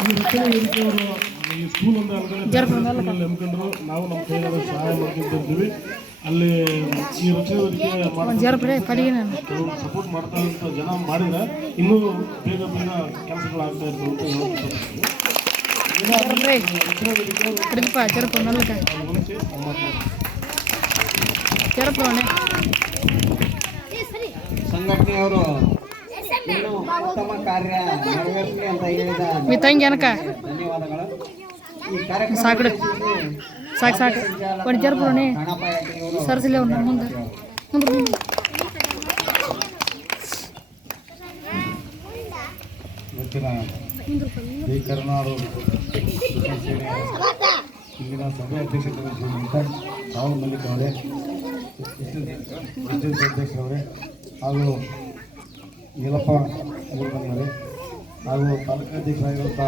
ಈ ಸ್ಕೂಲ್ ನಾವು ನಮ್ಮ ಸಹಾಯ ಅಲ್ಲಿ ಈ ರಚನೆಯವರಿಗೆ ಸಪೋರ್ಟ್ ಮಾಡ್ತಾ ಇರೋ ಜನ ಮಾಡಿದ್ರೆ ಇನ್ನೂ ಬೇಗ ಬೇಗ ಕೆಲಸಗಳಾಗ್ತಾ ಇರ್ತವೆ ಅಂತ ಹೇಳ್ತಾರೆ ಉತ್ತಮ ಕಾರ್ಯ. ನೆರವೇರಿಸಲಿ ಅಂತ ಹೇಳಿದ ಮಿತಂಗಿ ಧನ್ಯವಾದಗಳು. ಈ ಕಾರ್ಯಕ್ರಮ ಸಾಕಡೆ ಪಡಿಜಾರ ಪುರಾಣಿ ಸರಿಸಿಲ್ಲ ಮುಂದೆ ಈ ಸಭೆ ಅಧ್ಯಕ್ಷರವರೇ ಹಾಗೂ ನೀಲಪ್ಪ ಅವರೇ ಹಾಗೂ ತಾಲೂಕಾಧ್ಯಕ್ಷರಾಗಿರುವಂಥ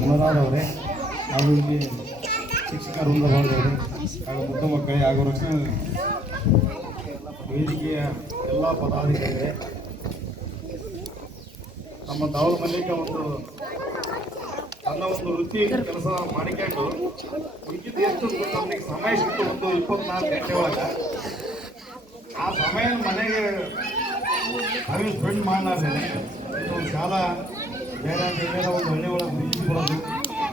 ಗುಣರಾಜ್ ಅವರೇ, ಹಾಗೂ ಇಲ್ಲಿ ಶಿಕ್ಷಕ ವೃಂದಭಾಗದವರೇ ಹಾಗೂ ಮುದ್ದ ಮಕ್ಕಳೇ, ಹಾಗೂ ರಕ್ಷಣೆ ವೇದಿಕೆಯ ಎಲ್ಲ ಪದಾಧಿಕಾರಿಗಳೇ ನಮ್ಮ ದಾವಲ್ ಮಲ್ಲಿಕ ಒಂದು ತನ್ನ ಒಂದು ವೃತ್ತಿ ಕೆಲಸ ಮಾಡಿಕೊಂಡು ಮಿಕ್ಕಿದ ಎಷ್ಟು ನಮಗೆ ಸಮಯ ಸಿಕ್ತು ಒಂದು ಇಪ್ಪತ್ನಾಲ್ಕು ಗಂಟೆ ಒಳಗೆ. ಆ ಸಮಯ ಮನೆಗೆ ಅರಿವು ಸ್ಪೆಂಡ್ ಮಾಡಲಾರ್ದೇನೆ ಒಂದು ಶಾಲಾ ಬೇರೆ ಬೇರೆ ಒಂದು ಹಳ್ಳಿ ಒಳಗೆ ನಿಲ್ಲಿಸ್ಕೊಳ್ಳೋದು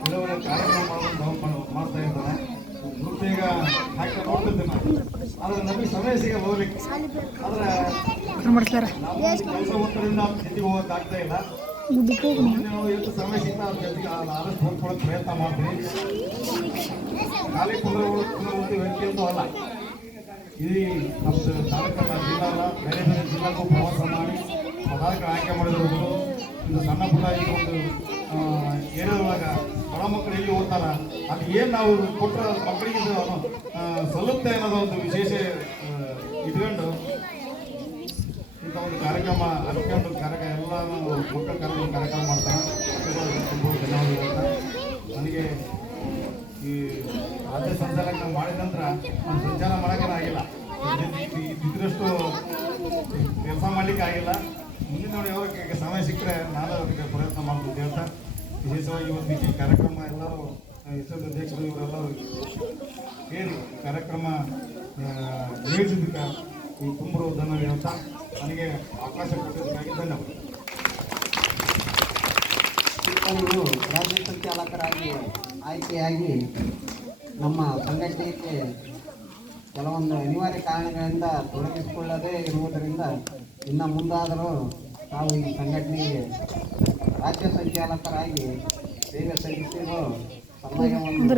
ಬೇರೆ ಒಳಗೆ ಕಾರ್ಯಕ್ರಮ ಮಾಡೋದು ನಾವು ಮಾಡ್ತಾ ಇರ್ತಾನೆ ಈಗ ಹಾಕಿ ನೋಡ್ತಿದ್ದೆ ನಾನು. ಆದರೆ ನಮಗೆ ಸಮಯ ಸಿಗ ಹೋಗ್ಲಿಕ್ಕೆ. ಆದರೆ ಕೆಲಸ ಒಂದರಿಂದ ಹೋಗಕ್ಕೆ ಆಗ್ತಾ ಇಲ್ಲ. ನಾವು ಎಷ್ಟು ಸಮಯ ಸಿಗ್ತಾ ಪ್ರಯತ್ನ ಮಾಡ್ತೀವಿ ಖಾಲಿ ಕುಂದ್ರ ಕುಂದ್ರ ವ್ಯಕ್ತಿ ಅಂತೂ ಅಲ್ಲ. ಇದು ನಮ್ಮದು ತಾಲೂಕಲ್ಲ ಜಿಲ್ಲಾ ಬೇರೆ ಬೇರೆ ಜಿಲ್ಲೆಗೂ ಪ್ರವಾಸ ಮಾಡಿ ಪದಾರ್ಥ ಆಯ್ಕೆ ಮಾಡಿದ್ರು ಇದು ಸಣ್ಣ ಪುಟ್ಟ ಇದು ಒಂದು ಏರಿಯಾದೊಳಗೆ ಬಡ ಮಕ್ಕಳು ಎಲ್ಲಿ ಓದ್ತಾರ? ಅದು ಏನು ನಾವು ಕೊಟ್ಟರೆ ಮಕ್ಕಳಿಗೆ ಸಲ್ಲುತ್ತೆ ಅನ್ನೋದು ಒಂದು ವಿಶೇಷ ಇಟ್ಕೊಂಡು ಇಂಥ ಒಂದು ಕಾರ್ಯಕ್ರಮ ಅನ್ಕೊಂಡು ಕಾರ್ಯಕ್ರಮ ಎಲ್ಲಾನು ಮಕ್ಕಳ ಕಾರ್ಯಕ್ರಮ ಕಾರ್ಯಕ್ರಮ ಮಾಡ್ತಾರೆ. ತುಂಬ ನನಗೆ ಈ ರಾಜ್ಯ ನಾವು ಮಾಡಿದ ನಂತರ ನಾನು ಸಂಚಾರ ಮಾಡೋಕೆ ಆಗಿಲ್ಲ. ಇದ್- ಇದ್ರಷ್ಟು ಕೆಲಸ ಮಾಡಲಿಕ್ಕೆ ಆಗಿಲ್ಲ. ಮುಂದಿನ ಯಾವಾಗ ಸಮಯ ಸಿಕ್ಕರೆ ನಾನು ಅದಕ್ಕೆ ಪ್ರಯತ್ನ ಅಂತ. ಹೇಳ್ತಾ ವಿಶೇಷವಾಗಿ ಇವತ್ತು ಈ ಕಾರ್ಯಕ್ರಮ ಎಲ್ಲರೂ ಇಷ್ಟೊಂದು ಅಧ್ಯಕ್ಷರು ಇವರೆಲ್ಲರೂ ಏನು ಕಾರ್ಯಕ್ರಮ ನಿಯೋಜಿಸಿದ್ದಕ್ಕೆ ಈ ತುಂಬರು ಧನ ಹೇಳ್ತಾ ನನಗೆ ಅವಕಾಶ ಕೊಟ್ಟಿದ್ದಕ್ಕಾಗಿ ಧನ್ಯವಾದ. ರಾಜ್ಯ ಸಂಚಾಲಕರಾಗಿ ಆಯ್ಕೆಯಾಗಿ ನಮ್ಮ ಸಂಘಟನೆಗೆ ಕೆಲವೊಂದು ಅನಿವಾರ್ಯ ಕಾರಣಗಳಿಂದ ತೊಡಗಿಸಿಕೊಳ್ಳದೇ ಇರುವುದರಿಂದ ಇನ್ನು ಮುಂದಾದರೂ ತಾವು ಈ ಸಂಘಟನೆಗೆ ರಾಜ್ಯ ಸಂಚಾಲಕರಾಗಿ ಸೇವೆ ಸಲ್ಲಿಸಿರೋ ಸಮಯವನ್ನು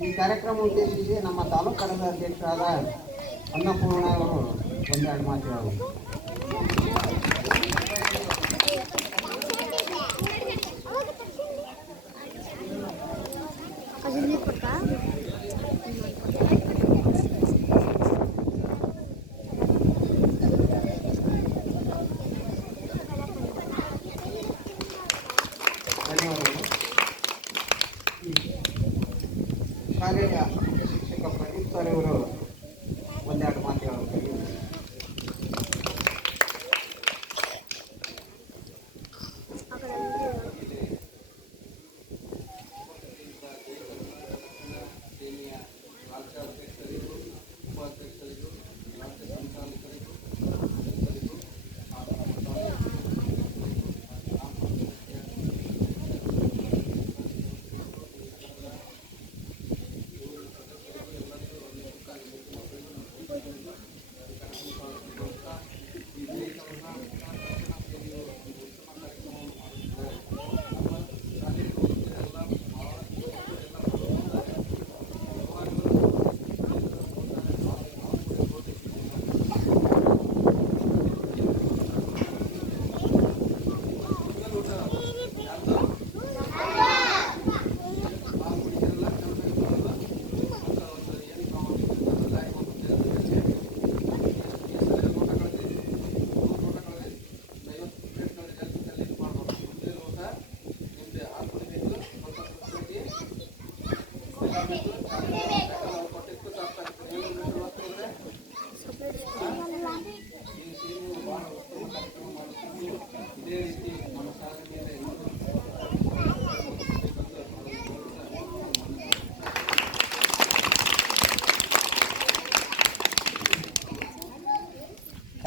ಈ ಕಾರ್ಯಕ್ರಮ ಉದ್ದೇಶಿಸಿ ನಮ್ಮ ತಾಲೂಕು ಕಡದ ಅಧ್ಯಕ್ಷರಾದ ಅನ್ನಪೂರ್ಣ ಅವರು ಒಂದೆರಡು ಮಾತನಾಡುವರು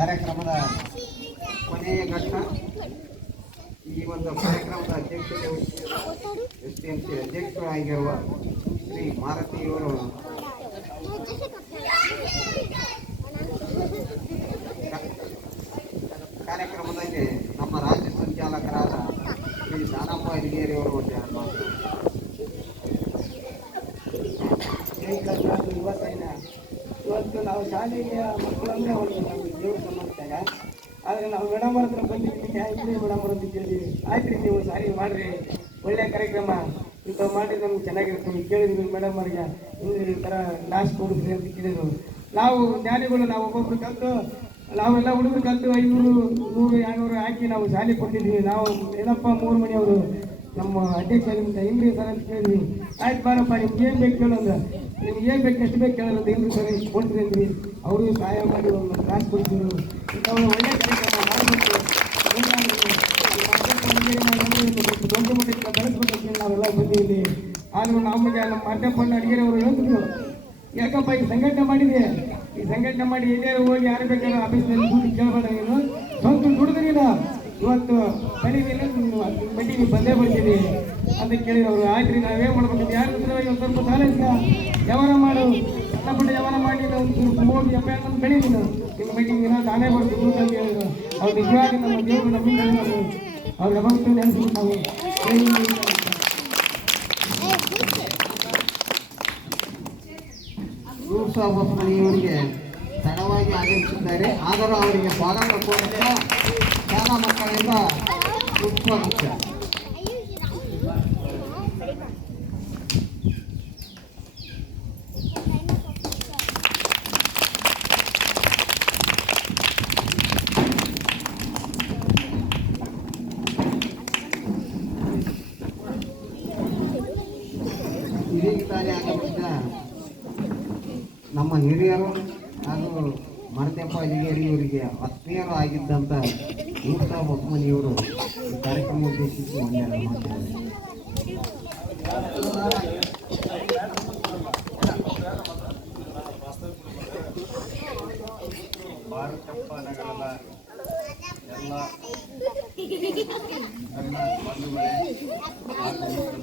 ಕಾರ್ಯಕ್ರಮದ ಕೊನೆಯ ಘಟ್ಟ ಈ ಒಂದು ಕಾರ್ಯಕ್ರಮದ ಅಧ್ಯಕ್ಷತೆ S T M C ಅಧ್ಯಕ್ಷರಾಗಿರುವ Shri ಮಾರುತಿಯವರು ಕಾರ್ಯಕ್ರಮದಲ್ಲಿ ನಮ್ಮ ರಾಜ್ಯ ಸಂಚಾಲಕರಾದ ಶ್ರೀ ದಾನಪ್ಪ ಹಿರಿಯರಿ ಅವರು ಒಂದು ಎರಡು ಮಾತು ಜೈ ಕರ್ನಾಟಕ ಯುವ ಸೈನ್ಯ ಇವತ್ತು ನಾವು ಶಾಲೆಗೆ ಮಕ್ಕಳಂದ್ರೆ ಒಂದು ನಮಗೆ ದೇವ್ರ ಸಂಬಂಧಿಸಿದಾಗ ನಾವು ಮೇಡಮ್ ಹತ್ರ ಬಂದಿದ್ದೀವಿ ಇಲ್ಲಿ ಮೇಡಮ್ ಅವ್ರ ಕೇಳಿದ್ವಿ ಆಯ್ತು ರೀ ನೀವು ಸಾರಿ ಮಾಡ್ರಿ. ಒಳ್ಳೆಯ ಕಾರ್ಯಕ್ರಮ. ಇಂಥವು ಮಾಡಿ ನಮ್ಗೆ ನೀವು ಕೇಳಿದ್ವಿ ಮೇಡಮ್ ಅವ್ರಿಗೆ ಹಿಂಗೆ ಈ ಥರ ಲಾಸ್ಟ್ ಕೊಡಿದ್ರಿ ಅಂತ ಕೇಳಿದ್ರು. ನಾವು ಜ್ಞಾನಿಗಳು, ನಾವು ಒಬ್ಬೊಬ್ರು ಕಲಿತು, ನಾವೆಲ್ಲ ಹುಡುಗರು ಕಲಿತು ಐನೂರು, ನೂರು ಎರಡುನೂರು ಹಾಕಿ ನಾವು ಶಾಲೆ ಕೊಟ್ಟಿದ್ವಿ. ನಾವು ಏನಪ್ಪ ಮೂರು ಮನೆಯವರು ನಮ್ಮ ಅಧ್ಯಕ್ಷರಿಂದ ಹಿಂಗ್ರಿ ಸರ್ ಅಂತ ಕೇಳಿದ್ವಿ. ಆಯ್ತು ಬಾರಪ್ಪ, ನಿಮ್ಗೆ ಏನು ಬೇಕು ಕೇಳೋದು ನಿಮ್ಗೆ ಏನು ಬೇಕು, ಎಷ್ಟು ಬೇಕು ಕೇಳೋದು ಹಿಂಗ್ರಿ ಸರ್ ಇಷ್ಟು ಕೊಡ್ತೀರಿ ಅಂದ್ರಿ ಅವರು ಸಹಾಯ ಮಾಡಿ ಒಂದು ಕ್ಲಾಸ್ ಕೊಡ್ತಿದ್ರು. ಇಂಥವ್ರು ಒಳ್ಳೆ ಮಾಡಬೇಕು ದೊಡ್ಡ ನಾವೆಲ್ಲ ಬಂದಿದ್ದೀವಿ ಆದರೂ ನಮಗೆ ನಮ್ಮ ಅಡ್ಡಪ್ಪಣ್ಣ ಅಡಿಗೆರೆ ಅವರು ಹೇಳ್ತಿದ್ರು ಯಾಕಪ್ಪ ಈ ಸಂಘಟನೆ ಮಾಡಿದೆ ಈ ಸಂಘಟನೆ ಮಾಡಿ ಎಲ್ಲೇ ಹೋಗಿ ಯಾರು ಬೇಕಾದ್ರೂ ಆಫೀಸ್ನಲ್ಲಿ ದುಡ್ಡು ಕೇಳಬೇಡ ನೀನು ಸ್ವಂತ ದುಡಿದು ನೀನು ಇವತ್ತು ಬರೀ ಬಡ್ಡಿ ನೀವು ಬಂದೇ ಬರ್ತೀನಿ ಅಂತ ಕೇಳಿದವರು ಆಯ್ತು ನಾವೇನು ಮಾಡ್ಬೇಕು ಯಾರು ಒಂದು ಸ್ವಲ್ಪ ಸಾಲ ಇಸ್ಕ ವ್ಯವಹಾರ ಮಾಡು ಸಣ್ಣ ಪುಟ್ಟ ವ್ಯವಹಾರ ಮಾಡಿ ಒಂದು ಸ್ವಲ್ಪ ಹೋಗಿ ಅಪ್ಪ ನಮ್ಮ ಮೀಟಿಂಗ್ ದಿನ ತಾನೇ ಬರ್ತೀವಿ ಅಂತ ಹೇಳಿದ್ರು ಅವ್ರು ನಿಜವಾಗಿ ನಮ್ಮ ದೇವರು ನಮ್ಮಿಂದ ನಾವು ಅವ್ರ ನಾವು ಇವರಿಗೆ ತಡವಾಗಿ ಆಗಮಿಸಿದ್ದಾರೆ. ಆದರೂ ಅವರಿಗೆ ಸ್ವಾಗತ ಶಾಲಾ ಮಕ್ಕಳಿಂದ ಸುಸ್ವಾಗತ ಇದೀಗ ತಾನೇ ಆಗಮಿಸಿದ ನಮ್ಮ ಹಿರಿಯರು ಹಾಗೂ ಮರತೆಪ್ಪ ಅಲಿಗೇರಿಯವರಿಗೆ ಆತ್ಮೀಯರು ಆಗಿದ್ದಂಥ ಮೂರ್ತ ಬೊಮ್ಮನಿಯವರು ಈ ಕಾರ್ಯಕ್ರಮ ಉದ್ದೇಶಿಸಿ ಒಂದೆರಡು ಮಾಡಿದ್ದಾರೆ. ಭಾರತಪ್ಪ ಎಲ್ಲ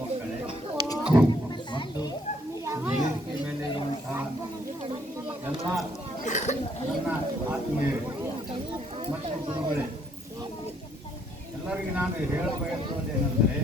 ಮಕ್ಕಳೇ, ಮತ್ತು ಮೇಲೆ ಇರುವಂತಹ ಎಲ್ಲ ನನ್ನ ಆತ್ಮೀಯರು ಮತ್ತು ಗುರುಗಳೇ ಎಲ್ಲರಿಗೂ ನಾನು ಹೇಳ ಬಯಸುವುದೇನೆಂದರೆ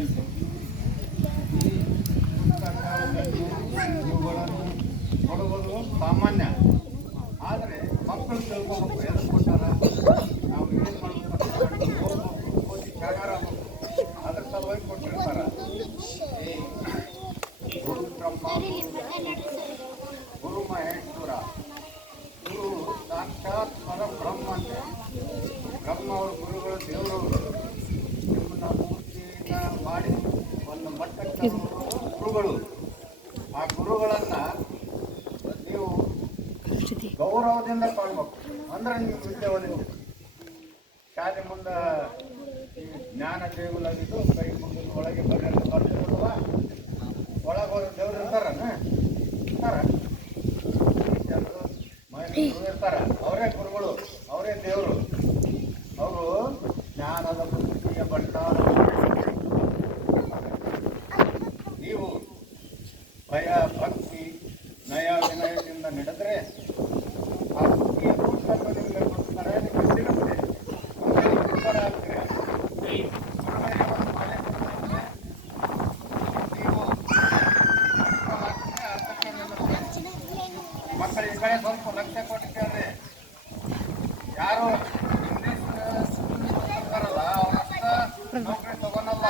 ಸಾಕ್ಷಾತ್ ಬ್ರಹ್ಮ ಅಂತ ಬ್ರಹ್ಮ ಅವ್ರ ಗುರುಗಳು ದೇವರವರು ನಿಮ್ಮನ್ನ ಮೂರ್ತಿನ ಮಾಡಿ ಒಂದು ಮಟ್ಟಕ್ಕೆ ಗುರುಗಳು ಆ ಗುರುಗಳನ್ನು ನೀವು ಗೌರವದಿಂದ ಕಾಣಬೇಕು. ಅಂದ್ರೆ ನೀವು ವಿದ್ಯೆ ಒಲಿಬೇಕು. ಶಾಲೆ ಮುಂದೆ ಜ್ಞಾನ ದೇಗುಲಾಗಿದ್ದು ಕೈ ಮುಂದಿನ ಒಳಗೆ ಬರ್ತಿರಲ್ವ? ಒಳಗೆ ಹೋದ ದೇವ್ರು ಇರ್ತಾರನ? ಇರ್ತಾರ? ಇರ್ತಾರ. ಅವರೇ ಗುರುಗಳು ಅವರೇ ದೇವರು. ಅವರು ಜ್ಞಾನದ ಬುದ್ಧಿಯ ಭಂಡಾರ. ನೀವು ಭಯ ಭಕ್ತಿ ನಯ ವಿನಯದಿಂದ ನಡೆದರೆ ಆ ಬುದ್ಧಿಯ ಪುಸ್ತಕ ನಿಮಗೆ ಕೊಡ್ತಾರೆ ನಿಮಗೆ ಸಿಗುತ್ತೆ ಆಮೇಲೆ ನೀವು ಉದ್ಧಾರ ಆಗ್ತೀರ. ಆಮೇಲೆ ಒಂದು ಮನೆ ಕೊಡ್ತಾರೆ. ನೀವು ಅರ್ಥಕ್ಕೆ ನಿಲ್ಲುತ್ತೆ. ಮಕ್ಕಳು ಈ ಕಡೆ ಸ್ವಲ್ಪ ಲಕ್ಷ ಕೊಟ್ಟು ಯಾರು ಬರ್ತಾರಲ್ಲ ಅವರಷ್ಟ ನೌಕರಿ ತಗೊಳಲ್ಲ.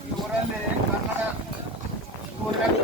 ಈ ಊರಲ್ಲಿ ಕನ್ನಡ ಸ್ಕೂಲ್ನಾಗ